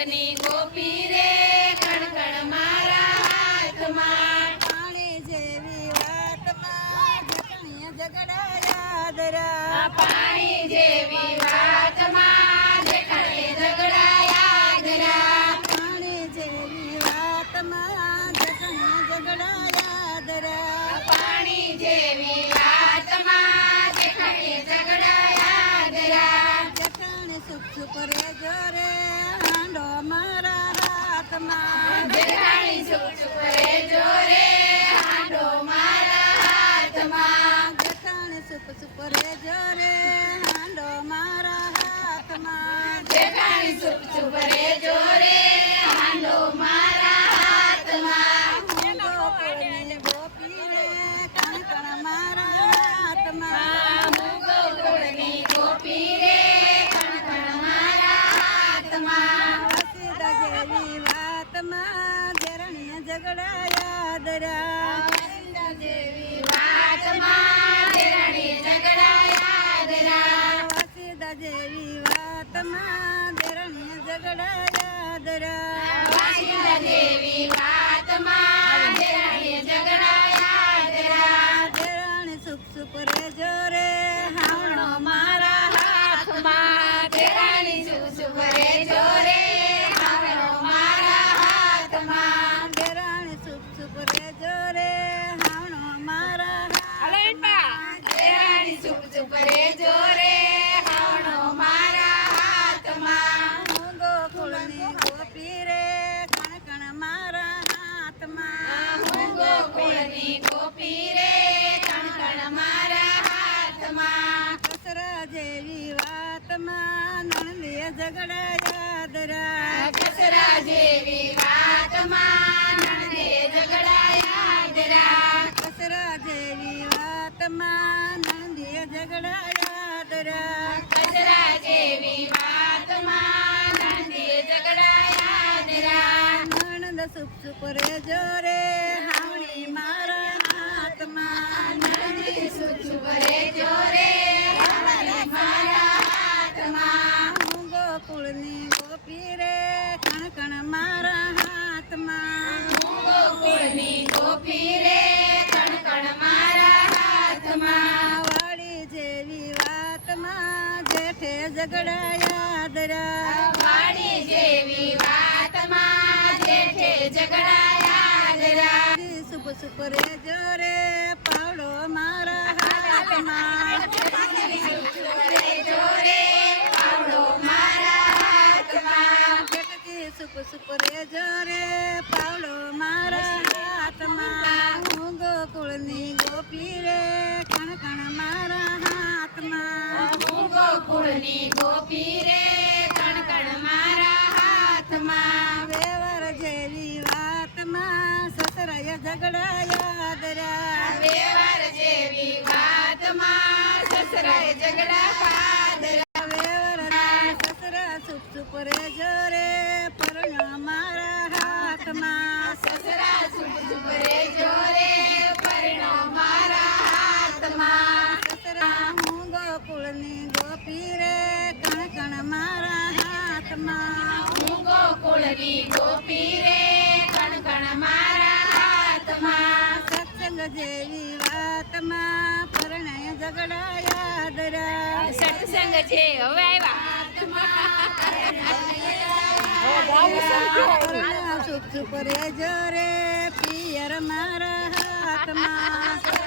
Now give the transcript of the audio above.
ગોકુળની ગોપી રે કણકણ મારા હાથમાં. પાણી જેવી વાતમાં જગણીય ઝઘડા યાદ રા પાણી જેવી વાતમાં દેખાડે ઝઘડા યાદ રા પાણી જેવી વાતમાં જગણીય ઝઘડા યાદ રા પાણી જેવી વાતમાં દેખાડે ઝઘડા યાદ રા જટાણી સુખ સુખ જોરે હાથમાં જેઠાણી સુખ સુખ રેજો રે હાંડો મારા હાથમાં સુખ રે. જોરે હાંડો મારા હાથમાં જેઠાણી સુખ સુખ રેજો રે હાંડો મારા હાથમાં ગોકુળની ગોપી રે કણ કણ મારા હાથમાં હું ગોકુળની ગોપી રે કણકણ મારા હાથમાં સીધા જેવી વાતમાં જરણીય ઝઘડા યાદ રા જેવી વાતમાં ઝઘડા યાદ રા કચરા જેવી વાતમાં નણદે ઝઘડા યાદ રા કસરા જેવી વાતમાં નણંદીય ઝઘડા યાદ રા કચરા જેવી વાતમાં નણદે ઝઘડા યાદ રા નણંદ રે જોરે હાવણી મારા હાથમાં. નણદી સુખ સુખ રે હાવણી જેઠે ઝઘડા યાદ રા જેવી વાતમાં જેઠે ઝઘડા યાદ રા શુભ શુભ રે જોરે પાવડો મારા હાથમાં સુખ સુખ રે જોરે પાવડો ગોપી રે કણકણ મારા હાથમાં. વ્યવહાર જેવી વાતમાં સસરાય ઝઘડા યાદ રા વ્યવહાર જેવી વાતમાં સસરાએ ઝઘડા સત્સંગ છે. હવે આવ્યા. સુખ સુખ રે પિયર મારા હાથમાં